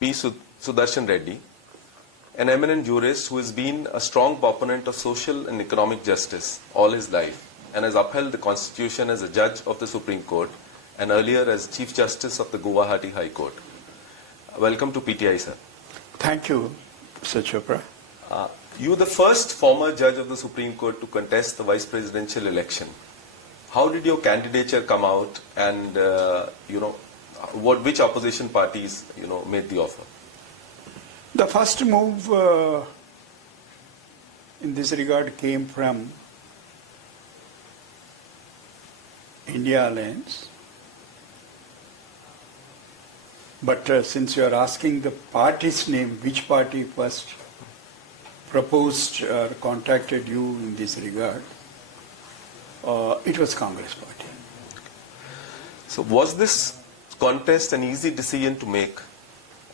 B Sudershan Reddy, an eminent jurist who has been a strong proponent of social and economic justice all his life and has upheld the Constitution as a judge of the Supreme Court and earlier as Chief Justice of the Guwahati High Court. Welcome to PTI, sir. Thank you, Mr. Chopra. You are the first former judge of the Supreme Court to contest the vice presidential election. How did your candidature come out, and which opposition parties made the offer? The first move in this regard came from India Alliance. But since you are asking the party's name, which party first proposed or contacted you in this regard, it was Congress party. So was this contest an easy decision to make,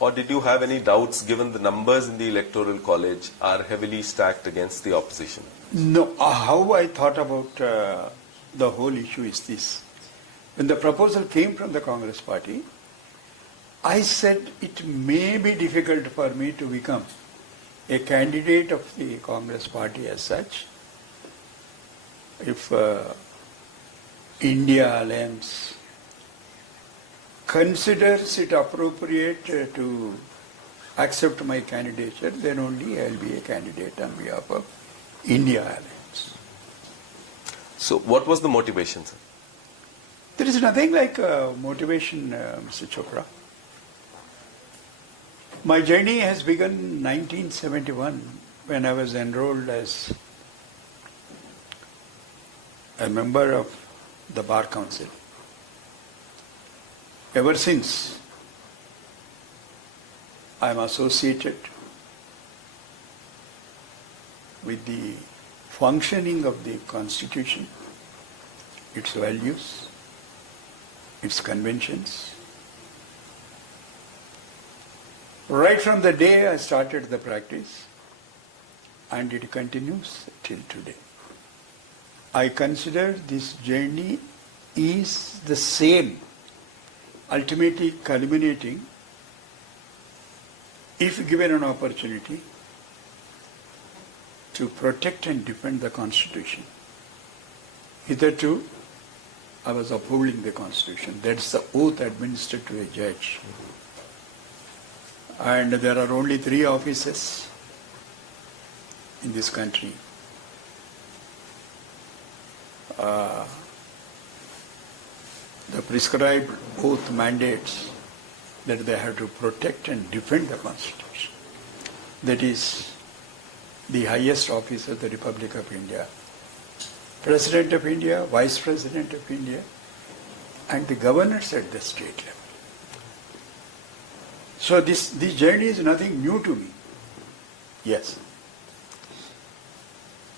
or did you have any doubts given the numbers in the electoral college are heavily stacked against the opposition? No, how I thought about the whole issue is this. When the proposal came from the Congress party, I said it may be difficult for me to become a candidate of the Congress party as such if India Alliance considers it appropriate to accept my candidature, then only I will be a candidate on behalf of India Alliance. So what was the motivation, sir? There is nothing like motivation, Mr. Chopra. My journey has begun in 1971 when I was enrolled as a member of the Bar Council. Ever since, I am associated with the functioning of the Constitution, its values, its conventions. Right from the day I started the practice, and it continues till today. I consider this journey is the same, ultimately culminating, if given an opportunity, to protect and defend the Constitution. Hitherto, I was upholding the Constitution. That's the oath administered to a judge. And there are only 3 offices in this country. The prescribed oath mandates that they have to protect and defend the Constitution. That is the highest office of the Republic of India. President of India, Vice President of India, and the governors at the state level. So this journey is nothing new to me. Yes.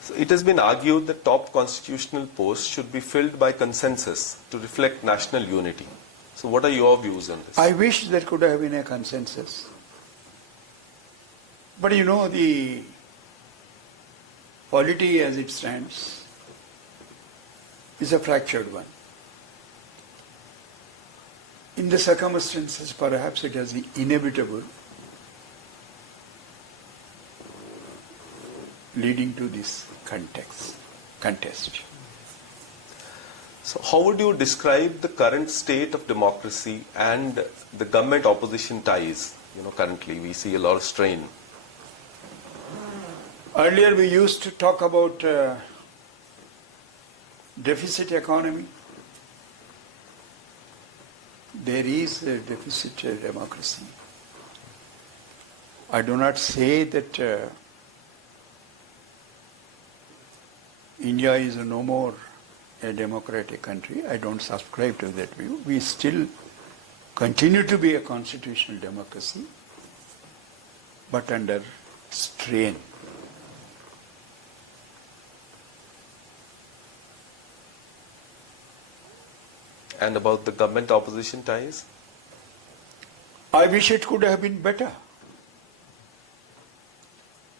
So it has been argued that top constitutional posts should be filled by consensus to reflect national unity. So what are your views on this? I wish there could have been a consensus. But the polity as it stands is a fractured one. In the circumstances, perhaps it has been inevitable, leading to this contest. So how would you describe the current state of democracy and the government-opposition ties? Currently we see a lot of strain. Earlier we used to talk about deficit economy. There is a deficit democracy. I do not say that India is no more a democratic country. I don't subscribe to that view. We still continue to be a constitutional democracy, but under strain. And about the government-opposition ties? I wish it could have been better.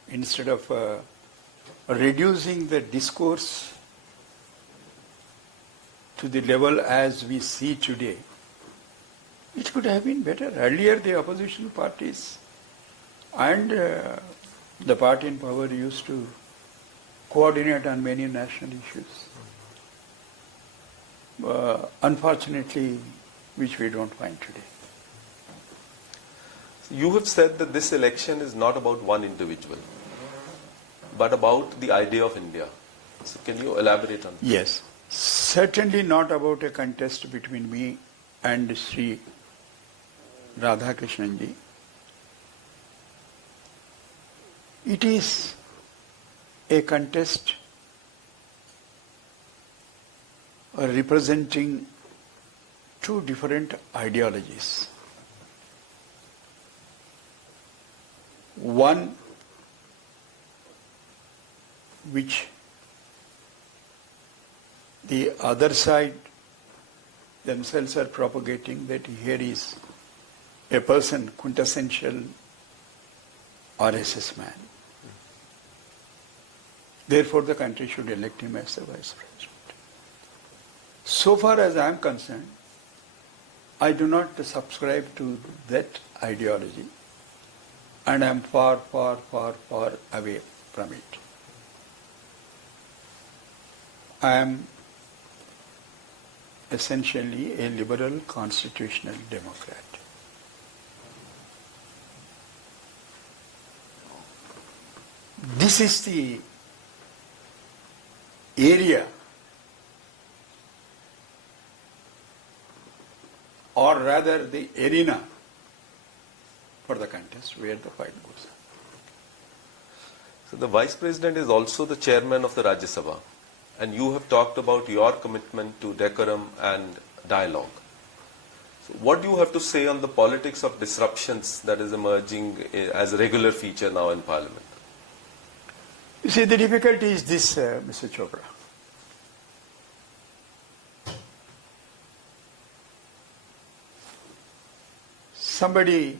Instead of reducing the discourse to the level as we see today, It could have been better. Earlier, the opposition parties and the party in power used to coordinate on many national issues. Unfortunately, which we don't find today. You have said that this election is not about one individual, but about the idea of India. So can you elaborate on that? Yes. Certainly not about a contest between me and Sri Radhakrishnan ji. It is a contest representing two different ideologies. One which the other side themselves are propagating, that here is a person, quintessential RSS man. Therefore, the country should elect him as the vice president. So far as I am concerned, I do not subscribe to that ideology, and I am far, far, far, far away from it. I am essentially a liberal constitutional democrat. This is the area, or rather the arena, for the contest where the fight goes on. So the Vice President is also the chairman of the Rajya Sabha, and you have talked about your commitment to decorum and dialogue. So what do you have to say on the politics of disruptions that is emerging as a regular feature now in Parliament? You see, the difficulty is this, Mr. Chopra. Somebody,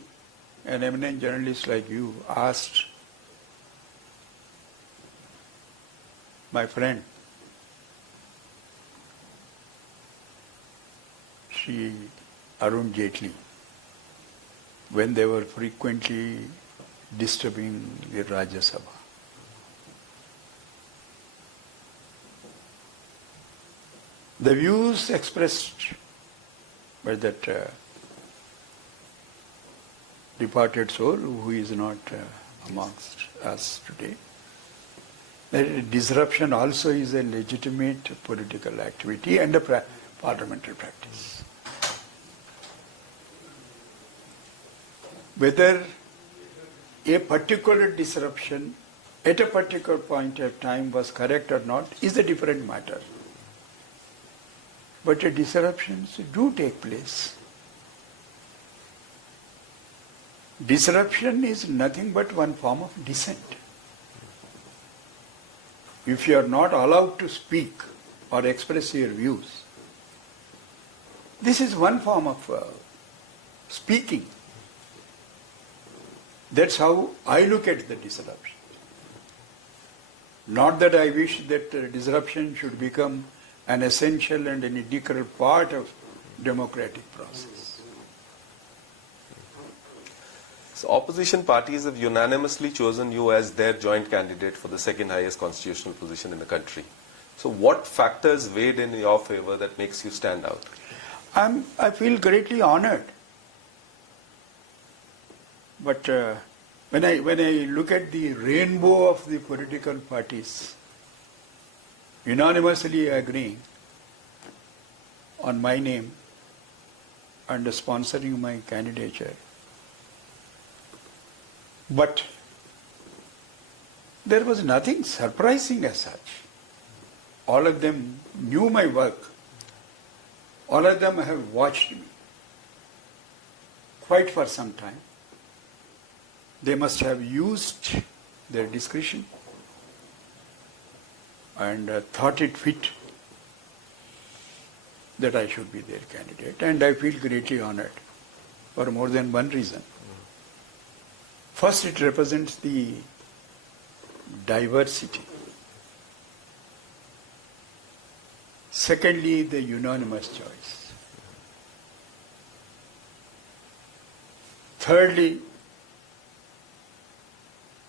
an eminent journalist like you, asked my friend, Shri Arun Jaitley, when they were frequently disturbing the Rajya Sabha. The views expressed by that departed soul, who is not amongst us today, that disruption also is a legitimate political activity and a parliamentary practice. Whether a particular disruption at a particular point of time was correct or not is a different matter. But disruptions do take place. Disruption is nothing but one form of dissent. If you are not allowed to speak or express your views, this is one form of speaking. That's how I look at the disruption. Not that I wish that disruption should become an essential and an integral part of democratic process. So opposition parties have unanimously chosen you as their joint candidate for the second highest constitutional position in the country. So what factors weighed in your favor that makes you stand out? I feel greatly honored. But when I look at the rainbow of the political parties unanimously agreeing on my name and sponsoring my candidature, but there was nothing surprising as such. All of them knew my work. All of them have watched me quite for some time. They must have used their discretion and thought it fit that I should be their candidate. And I feel greatly honored for more than one reason. First, it represents the diversity. Secondly, the unanimous choice. Thirdly,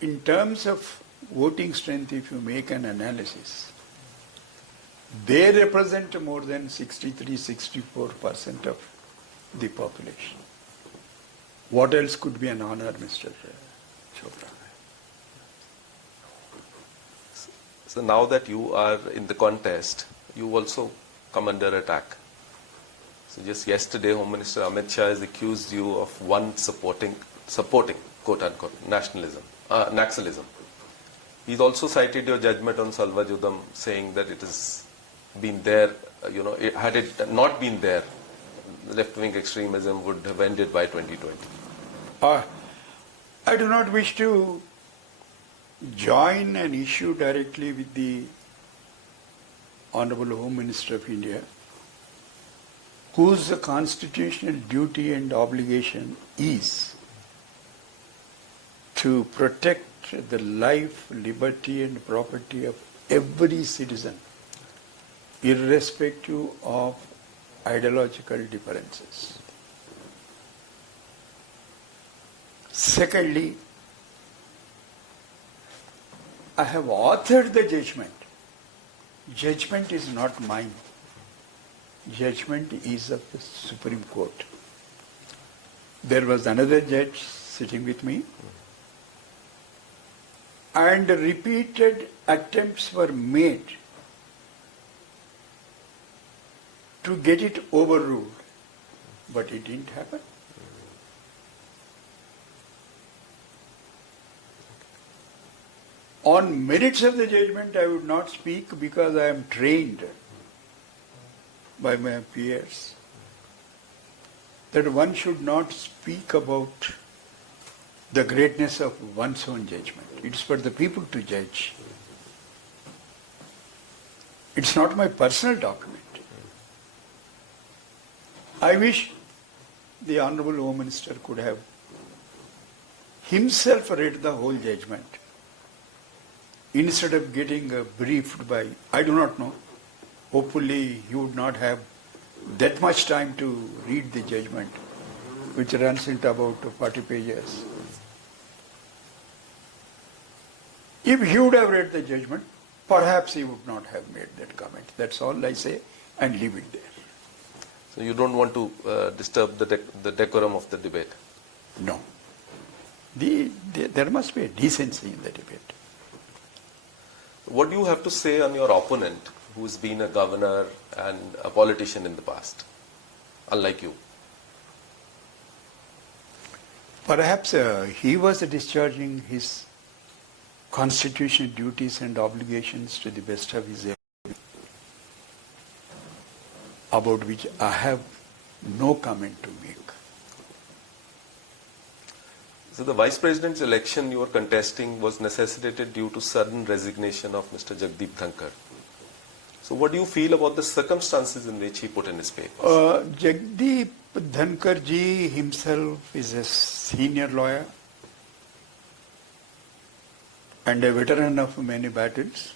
in terms of voting strength, if you make an analysis, they represent more than 63-64% of the population. What else could be an honor, Mr. Chopra? So now that you are in the contest, you also come under attack. So just yesterday, Home Minister Amit Shah has accused you of supporting, quote unquote, nationalism. He's also cited your judgment on Salvajudam, saying that it has been there, had it not been there, left-wing extremism would have ended by 2020. I do not wish to join an issue directly with the Honorable Home Minister of India, whose constitutional duty and obligation is to protect the life, liberty and property of every citizen, irrespective of ideological differences. Secondly, I have authored the judgment. Judgment is not mine. Judgment is of the Supreme Court. There was another judge sitting with me, and repeated attempts were made to get it overruled, but it didn't happen. On merits of the judgment, I would not speak because I am trained by my peers that one should not speak about the greatness of one's own judgment. It's for the people to judge. It's not my personal document. I wish the Honorable Home Minister could have himself read the whole judgment instead of getting briefed by, I do not know, hopefully he would not have that much time to read the judgment, which runs into about 40 pages. If he would have read the judgment, perhaps he would not have made that comment. That's all I say, and leave it there. So you don't want to disturb the decorum of the debate? No. There must be a decency in the debate. What do you have to say on your opponent, who's been a governor and a politician in the past, unlike you? Perhaps he was discharging his constitutional duties and obligations to the best of his ability, about which I have no comment to make. So the Vice President's election you were contesting was necessitated due to sudden resignation of Mr. Jagdeep Dhankar. So what do you feel about the circumstances in which he put in his papers? Jagdeep Dhankar ji himself is a senior lawyer and a veteran of many battles.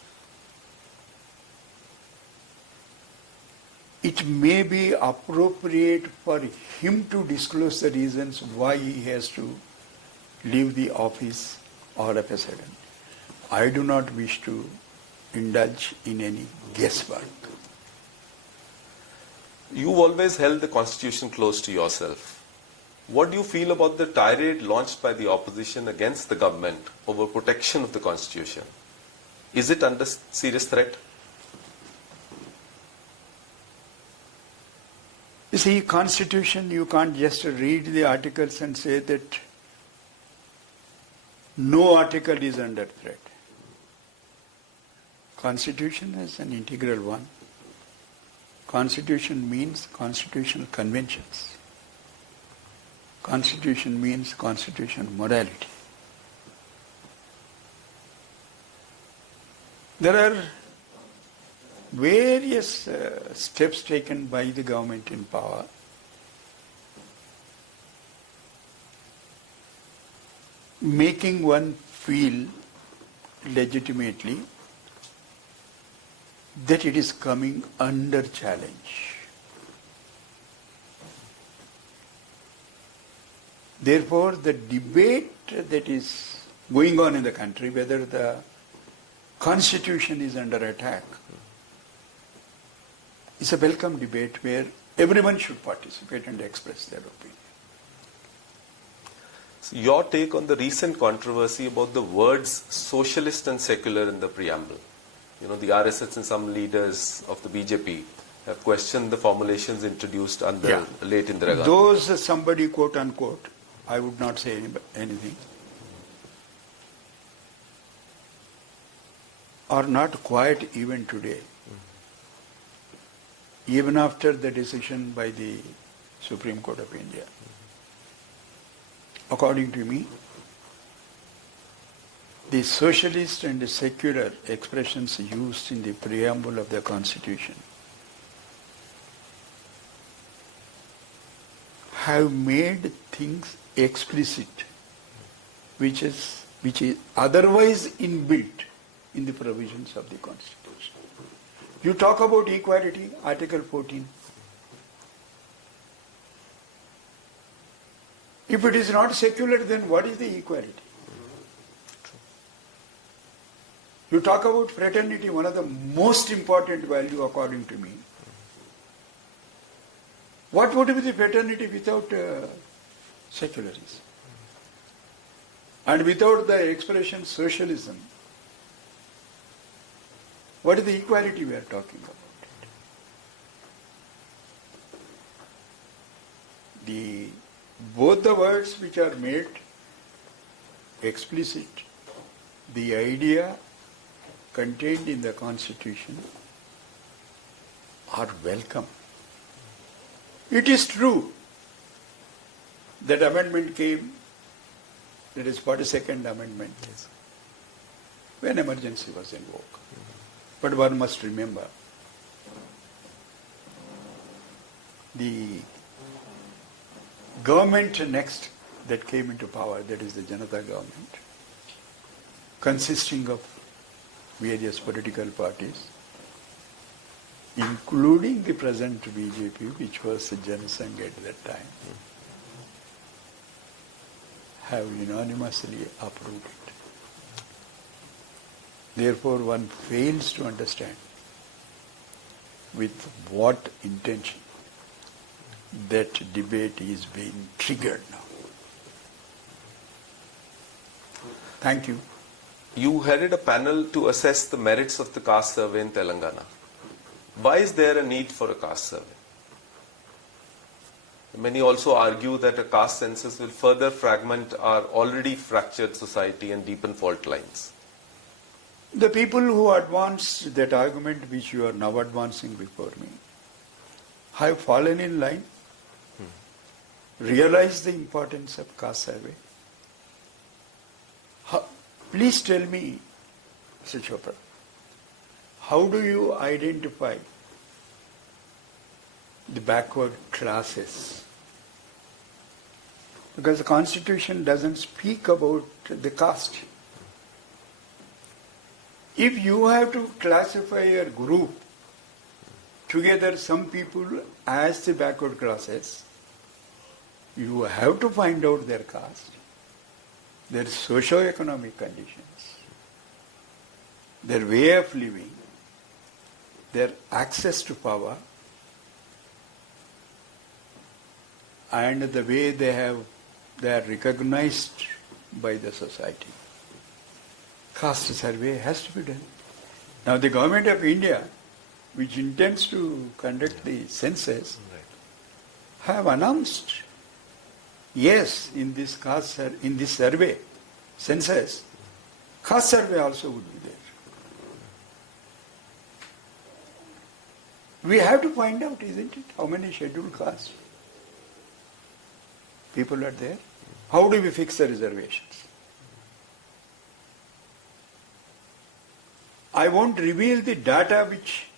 It may be appropriate for him to disclose the reasons why he has to leave the office all of a sudden. I do not wish to indulge in any guesswork. You've always held the Constitution close to yourself. What do you feel about the tirade launched by the opposition against the government over protection of the Constitution? Is it under serious threat? You see, Constitution, you can't just read the articles and say that no article is under threat. Constitution is an integral one. Constitution means constitutional conventions. Constitution means constitutional morality. There are various steps taken by the government in power making one feel legitimately that it is coming under challenge. Therefore, the debate that is going on in the country, whether the constitution is under attack, is a welcome debate where everyone should participate and express their opinion. So your take on the recent controversy about the words socialist and secular in the preamble. You know, the RSS and some leaders of the BJP have questioned the formulations introduced under late Indira Gandhi. Those somebody quote unquote, I would not say anything, are not quiet even today. Even after the decision by the Supreme Court of India. According to me, the socialist and the secular expressions used in the preamble of the Constitution have made things explicit, which is otherwise inbuilt in the provisions of the Constitution. You talk about equality, Article 14. If it is not secular, then what is the equality? You talk about fraternity, one of the most important value according to me. What would be the fraternity without secularism? And without the expression socialism? What is the equality we are talking about? Both the words which are made explicit, the idea contained in the Constitution are welcome. It is true that amendment came, that is 42nd amendment, when emergency was invoked. But one must remember, the government next that came into power, that is the Janata government, consisting of various political parties, including the present BJP, which was the Janasangh at that time, have unanimously approved it. Therefore, one fails to understand with what intention that debate is being triggered now. Thank you. You headed a panel to assess the merits of the caste survey in Telangana. Why is there a need for a caste survey? Many also argue that a caste census will further fragment our already fractured society and deepen fault lines. The people who advanced that argument which you are now advancing before me have fallen in line, realized the importance of caste survey. Please tell me, Mr. Chopra, how do you identify the backward classes? Because the Constitution doesn't speak about the caste. If you have to classify a group together, some people as the backward classes, you have to find out their caste, their socio-economic conditions, their way of living, their access to power, and the way they are recognized by the society. Caste survey has to be done. Now the government of India, which intends to conduct the census, have announced, yes, in this survey, census, caste survey also would be there. We have to find out, isn't it, how many scheduled castes people are there? How do we fix the reservations? I won't reveal the data which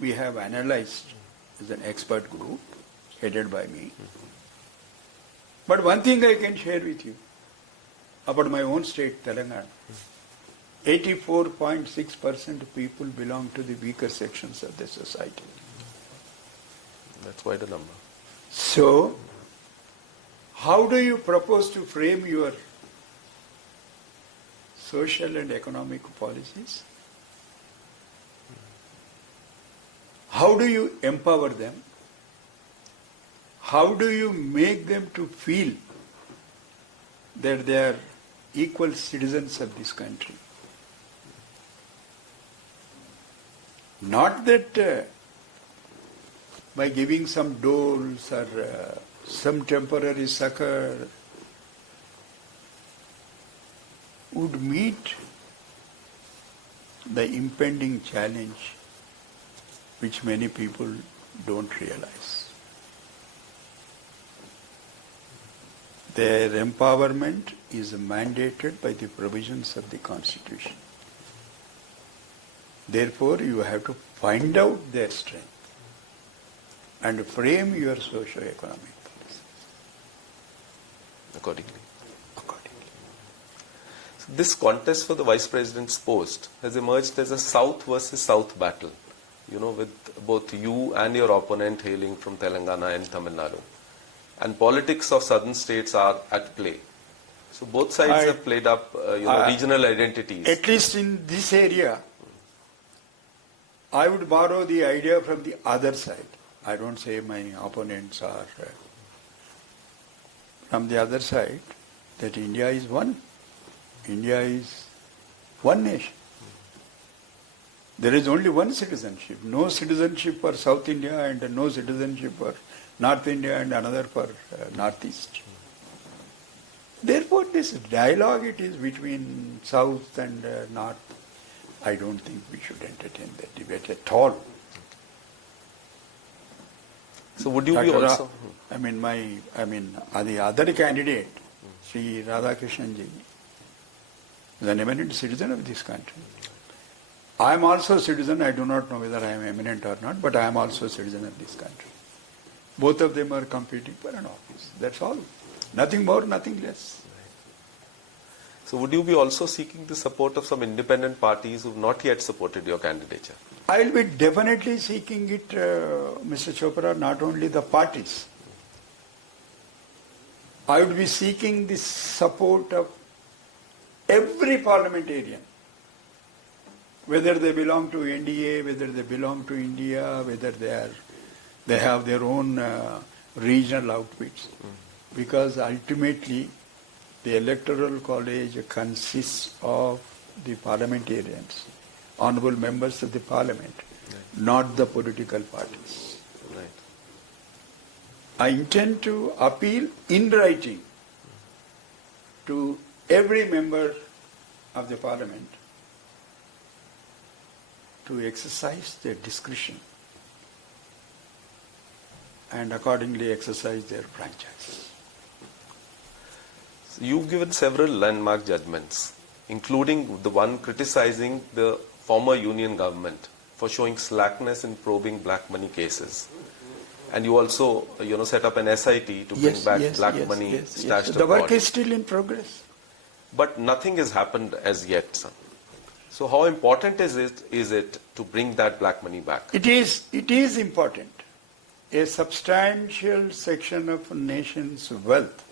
we have analyzed as an expert group headed by me. But one thing I can share with you about my own state, Telangana. 84.6% of people belong to the weaker sections of the society. That's quite a number. So, how do you propose to frame your social and economic policies? How do you empower them? How do you make them to feel that they are equal citizens of this country? Not that by giving some doles or some temporary succor would meet the impending challenge which many people don't realize. Their empowerment is mandated by the provisions of the Constitution. Therefore, you have to find out their strength and frame your socio-economic policy accordingly. So this contest for the Vice President's post has emerged as a South versus South battle, with both you and your opponent hailing from Telangana and Tamil Nadu. And politics of southern states are at play. So both sides have played up regional identities. At least in this area, I would borrow the idea from the other side. I don't say my opponents are from the other side, that India is one. India is one nation. There is only one citizenship. No citizenship for South India and no citizenship for North India and another for Northeast. Therefore, this dialogue it is between South and North. I don't think we should entertain that debate at all. So would you be also? The other candidate, Sri Radhakrishnan ji, is an eminent citizen of this country. I am also a citizen. I do not know whether I am eminent or not, but I am also a citizen of this country. Both of them are competing for an office. That's all. Nothing more, nothing less. So would you be also seeking the support of some independent parties who have not yet supported your candidature? I will be definitely seeking it, Mr. Chopra, not only the parties. I would be seeking the support of every parliamentarian, whether they belong to NDA, whether they belong to India, whether they have their own regional outfits. Because ultimately, the electoral college consists of the parliamentarians, honorable members of the parliament, not the political parties. Right. I intend to appeal in writing to every member of the parliament to exercise their discretion and accordingly exercise their franchise. So you've given several landmark judgments, including the one criticizing the former union government for showing slackness in probing black money cases. And you also, set up an SIT to bring back black money stashed abroad. The work is still in progress. But nothing has happened as yet, sir. So how important is it to bring that black money back? It is important. A substantial section of a nation's wealth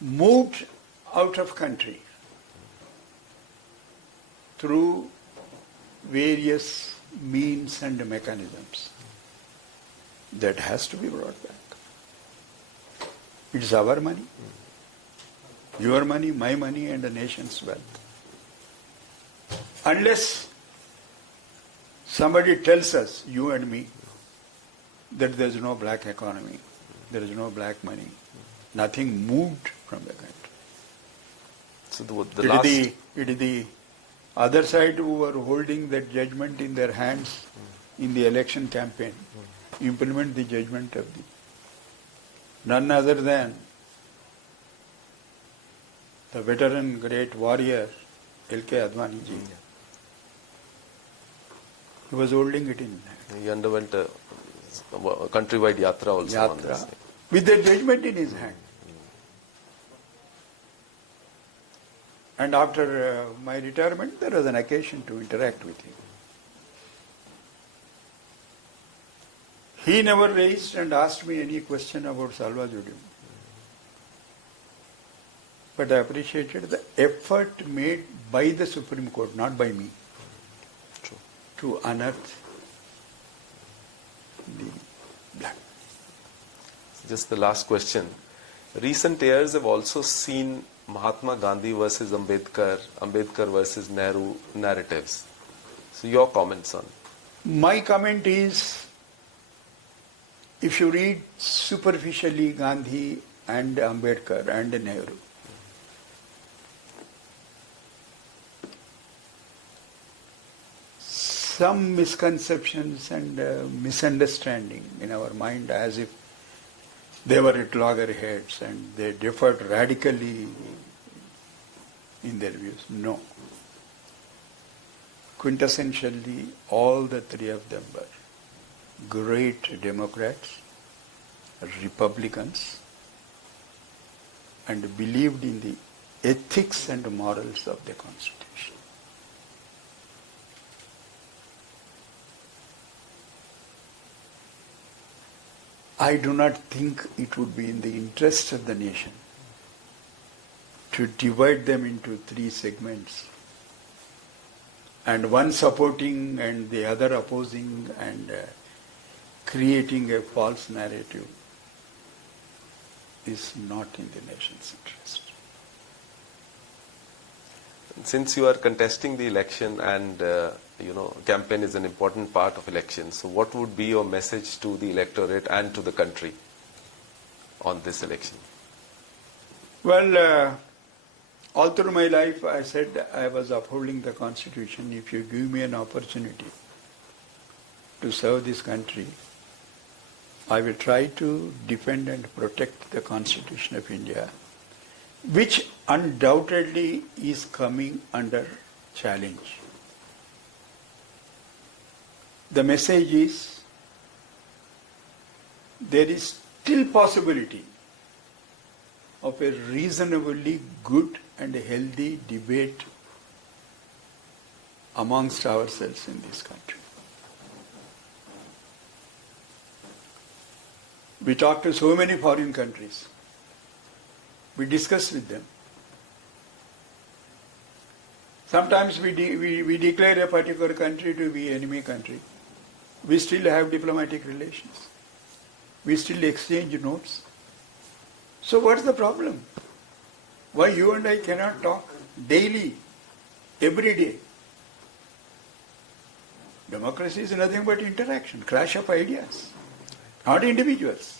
moved out of country through various means and mechanisms. That has to be brought back. It's our money, your money, my money, and the nation's wealth. Unless somebody tells us, you and me, that there is no black economy, there is no black money, nothing moved from the country. So It is the other side who were holding that judgment in their hands in the election campaign, implement the judgment of none other than the veteran great warrior L.K. Advani ji. He was holding it in hand. He underwent a countrywide yatra also on this. With the judgment in his hand. And after my retirement, there was an occasion to interact with him. He never raised and asked me any question about salva judium. But I appreciated the effort made by the Supreme Court, not by me, True. to unearth the black. Just the last question. Recent years have also seen Mahatma Gandhi versus Ambedkar, Ambedkar versus Nehru narratives. So your comments on? My comment is, if you read superficially Gandhi and Ambedkar and Nehru, some misconceptions and misunderstanding in our mind, as if they were at loggerheads and they differed radically in their views. No. Quintessentially, all the three of them were great Democrats, Republicans, and believed in the ethics and morals of the Constitution. I do not think it would be in the interest of the nation to divide them into three segments, and one supporting and the other opposing, and creating a false narrative is not in the nation's interest. Since you are contesting the election and campaign is an important part of election, so what would be your message to the electorate and to the country on this election? Well, all through my life I said I was upholding the Constitution. If you give me an opportunity to serve this country, I will try to defend and protect the Constitution of India, which undoubtedly is coming under challenge. The message is, there is still possibility of a reasonably good and healthy debate amongst ourselves in this country. We talk to so many foreign countries. We discuss with them. Sometimes we declare a particular country to be enemy country. We still have diplomatic relations. We still exchange notes. So what's the problem? Why you and I cannot talk daily, every day? Democracy is nothing but interaction, clash of ideas, not individuals.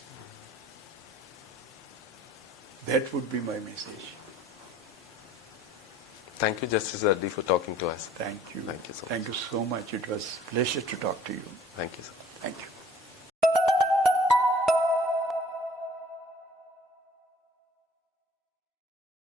That would be my message. Thank you, Justice Reddy, for talking to us. Thank you. Thank you so much. Thank you so much. It was a pleasure to talk to you. Thank you, sir. Thank you.